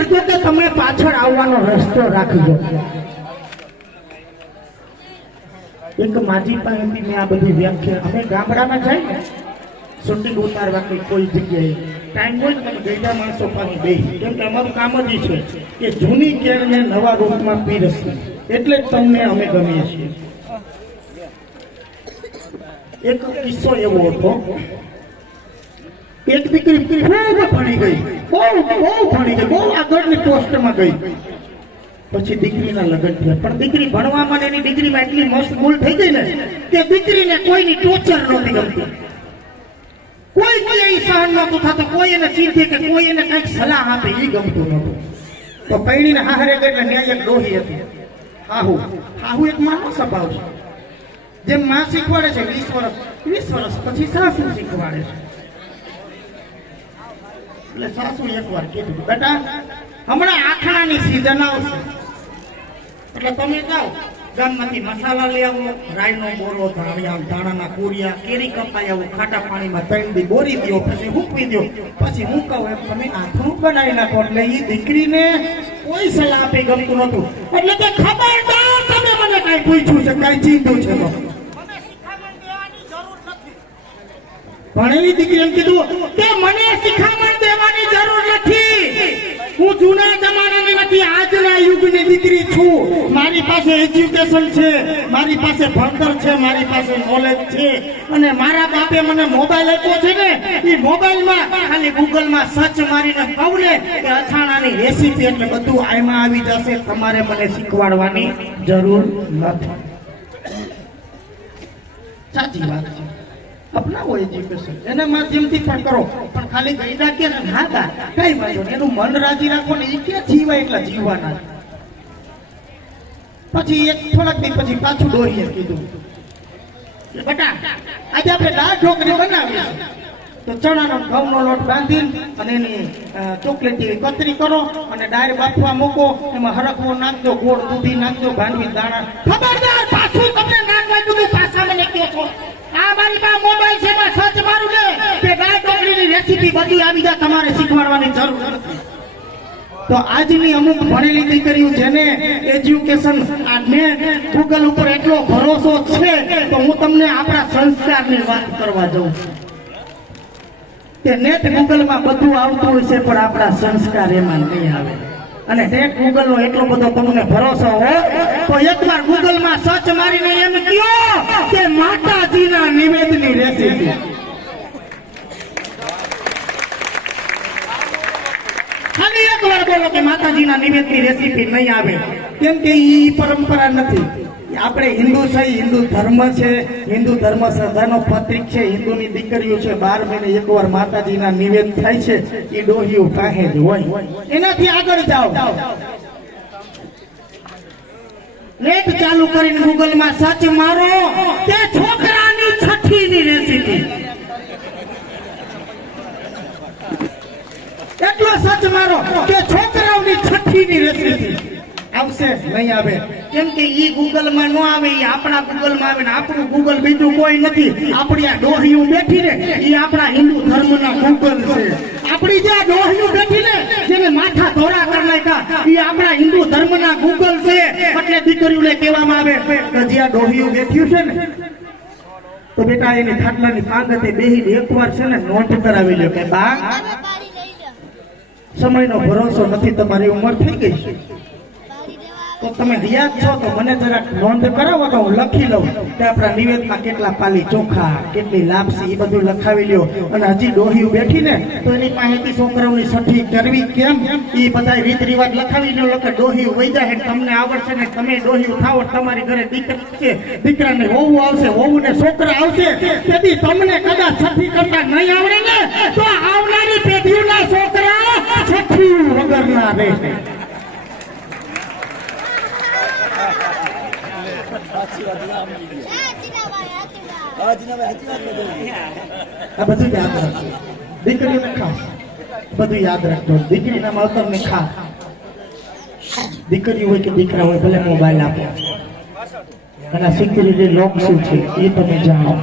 કરજો કે તમે પાછળ આવવાનો રસ્તો રાખજો. એક માજી પાસેથી મેં આ બધી વ્યાખ્યા અમે ગામડામાં જાય ને શૂટિંગ ઉતારવા કોઈ જગ્યાએ. ટાઈમ હોય ને ગઈડા માણસો પાસે બે કેમ કે અમારું કામ જ છે કે જૂની કેળને નવા રૂપમાં પીરસવી. એટલે જ તમને અમે ગમીએ છીએ. એક કિસ્સો એવો હતો. એક દીકરી ખૂબ ભણી ગઈ. બહુ બહુ ભણી ગઈ. બહુ આગળની પોસ્ટમાં ગઈ. પછી દીકરીના લગ્ન થયા. પણ દીકરી ભણવામાં એની દીકરીમાં એટલી મશગુલ થઈ ગઈ ને કે દીકરીને કોઈની ટોર્ચર નહોતી ગમતી. કોઈ કોઈ એ સહન નહોતું થતું. કોઈ એને ચીરથી કે કોઈ એને કંઈક સલાહ આપે એ ગમતું નહોતું. તો પૈણીને હાહરે ગઈ એટલે ન્યાય એક ડોહી હતી. હાહુ. હાહુ એક માનો સ્વભાવ છે. જેમ માં શીખવાડે છે વીસ વર્ષ વીસ વર્ષ પછી સાસુ શીખવાડે છે. એટલે સાસુ એક વાર કીધું, બેટા હમણાં આખણાની સિઝન આવશે. એટલે તમે જાઓ ગામમાંથી મસાલા લઈ આવો રાયનો બોરો ધાણિયા ધાણાના કોરિયા કેરી કપાઈ આવો ખાટા પાણીમાં તળી દી બોરી દો પછી મૂકવી દો પછી મૂકાવો એમ તમે આથરું બનાવી નાખો. એટલે એ દીકરીને કોઈ સલાહ આપી ગમતું નહોતું. એટલે કે ખબરદાર તમે મને કઈ પૂછ્યું છે કઈ ચીંધું છે તો. ભણેલી દીકરી એમ કીધું કે મને શિખામણ દેવાની જરૂર નથી હું જૂના જમાનાની નથી, આજના યુગની દીકરી છું. મારી પાસે એજ્યુકેશન છે, મારી પાસે ભણતર છે, મારી પાસે નોલેજ છે. અને મારા બાપે મને મોબાઈલ આપ્યો છે ને, એ મોબાઈલમાં ખાલી ગૂગલમાં સર્ચ મારીને કહું ને કે અથાણાની રેસીપી એટલે બધું આમાં આવી જશે, તમારે મને શીખવાડવાની જરૂર નથી. સાચી વાત છે. અપનાવો એજ્યુકેશન એના માધ્યમથી પણ કરો. પણ ખાલી ગઈડા કે ને નાગા કઈ વાંધો એનું મન રાજી રાખો ને એ ક્યાં જીવાય એટલા જીવવાના પછી એક થોડાક દી પછી પાછું દોરીએ કીધું. બેટા, આજે આપણે દાળ ઢોકળી બનાવીએ તો ચણાનો ઘઉંનો લોટ બાંધી અને એની ચોકલેટ એવી કતરી કરો અને ડાયર બાફવા મૂકો. એમાં હરકવો નાખજો, ગોળ દૂધી નાખજો, ભાંડવી દાણા. ખબરદાર, પાછું તમને નાખવા દીધું પાછા મને કહો છો. આ મારી છે ને કે દાળ ઢોકળીની રેસીપી બધી આવી જાય તમારે શીખવાડવાની જરૂર તો આજની અમુક ભણેલી દીકરીઓ જેને એજ્યુકેશન નેટ ગૂગલ ઉપર એટલો ભરોસો છે તો હું તમને આપણા સંસ્કારની વાત કરવા જાઉં કે નેટ ગૂગલમાં બધું આવતું હોય છે, પણ આપણા સંસ્કાર એમાં નહીં આવે. અને નેટ ગૂગલનો એટલો બધો તમને ભરોસો હોય તો એકવાર ગૂગલમાં સર્ચ મારીને એમ કયો કે માતાજીના નિવેદની રેસીપી બોલો કે માતાજીના નિવેદની રેસીપી નહીં આવે. કેમ કે એ પરંપરા નથી. આપણે હિન્દુ છે હિન્દુ ધર્મ છે. હિન્દુ ધર્મ શ્રદ્ધાનો પત્રિક છે. હિન્દુની દીકરીઓ છે, બાર મહિને એકવાર માતાજીના નિવેદ થાય છે. એ ડોહીઓ કાંહે જ હોય. એનાથી આગળ જાઓ. નેટ ચાલુ કરીને ગૂગલમાં સર્ચ મારો. તે છોકરાની છઠ્ઠીની રેસીપી એટલો સચ મારો કે છોકરાઓની છઠ્ઠીની રેસીપી આવશે નહીં આવે. કેમ કે ઈ ગૂગલમાં નો આવે ઈ આપણા ગૂગલમાં આવે ને આપણું ગૂગલ બીજું કોઈ નથી. આપણી આ ડોહિયું બેઠી ને ઈ આપણા હિન્દુ ધર્મના ગૂગલ છે. આપણી જે આ ડોહિયું બેઠી ને જેને માથા ધોરા કરી નાખ્યા ઈ આપણા હિન્દુ ધર્મના ગૂગલ છે. એટલે દીકરીઓને કહેવામાં આવે કે જે આ ડોહિયું બેઠ્યું છે ને તો બેટા એની ખાટલાની પાંગતે બેહીને એકવાર છે ને નોટ કરાવી લે કે બા સમયનો ભરોસો નથી તમારી ઉંમર થઈ ગઈ છે. તો તમે રિયાદ છો તો મને જરાક નોંધ કરાવો તો હું લખી લઉં કે આપણા નિવેદમાં કેટલા પાલી ચોખા, કેટલી લાપસી, એ બધું લખાવી લ્યો. અને હજી ડોહી બેઠી ને તો એની પાસેથી છોકરાઓની સઠી કરવી કેમ? એ બધા રીત રિવાજ લખાવી લ્યો કે ડોહી વહી જાય તમને આવડશે ને તમે ડોહી થાવો તમારી ઘરે દીકરા છે, દીકરાને વહુ આવશે હોવું ને છોકરા આવશે, તેથી તમને કદાચ સઠી કરતા નહીં આવડે ને, તો આવનારી પેઢીઓના છોકરા છઠ્ઠી વગરના રહે બધું યાદ રાખજો દીકરીઓને ખાસ બધું યાદ રાખજો. દીકરીના માવતરને ખાસ દીકરી હોય કે દીકરા હોય ભલે મોબાઈલ આપો. અને સિક્યુરિટી લોક શું છે, એ તમે જાણો.